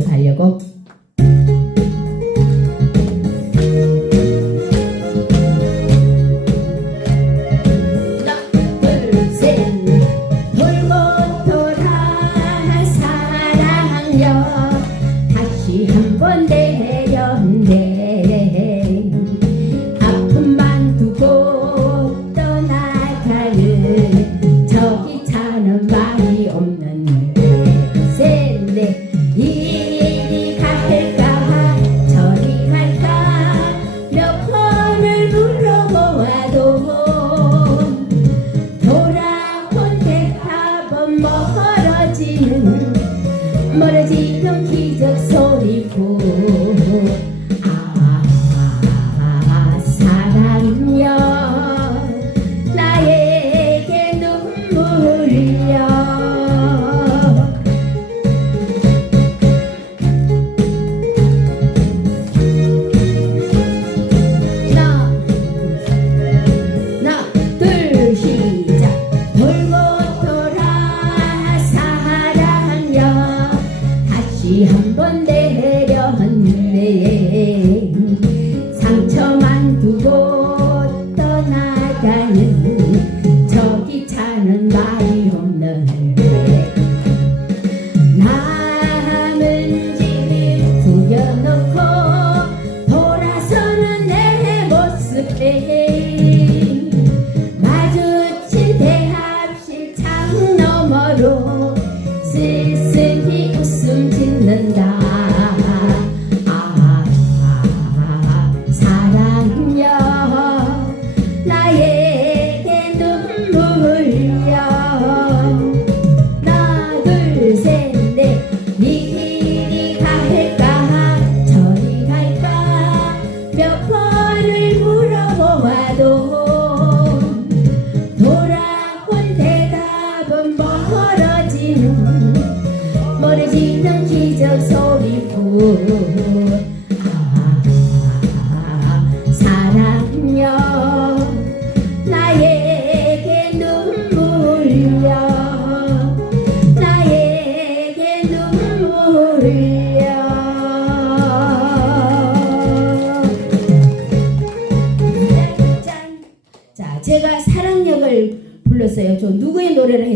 노래로 가 돌아온 대답은 멀어지는 멀어지는 기적 소리고 아 사랑여 나에게 눈물려 하 내렸네 상처만 두고 떠나가는 저기 차는 말이 없는 남은 집 구겨놓고 돌아서는 내 모습에 마주친 대합실 창 너머로 제가 사랑역을 불렀어요. 저 누구의 노래를 했어요?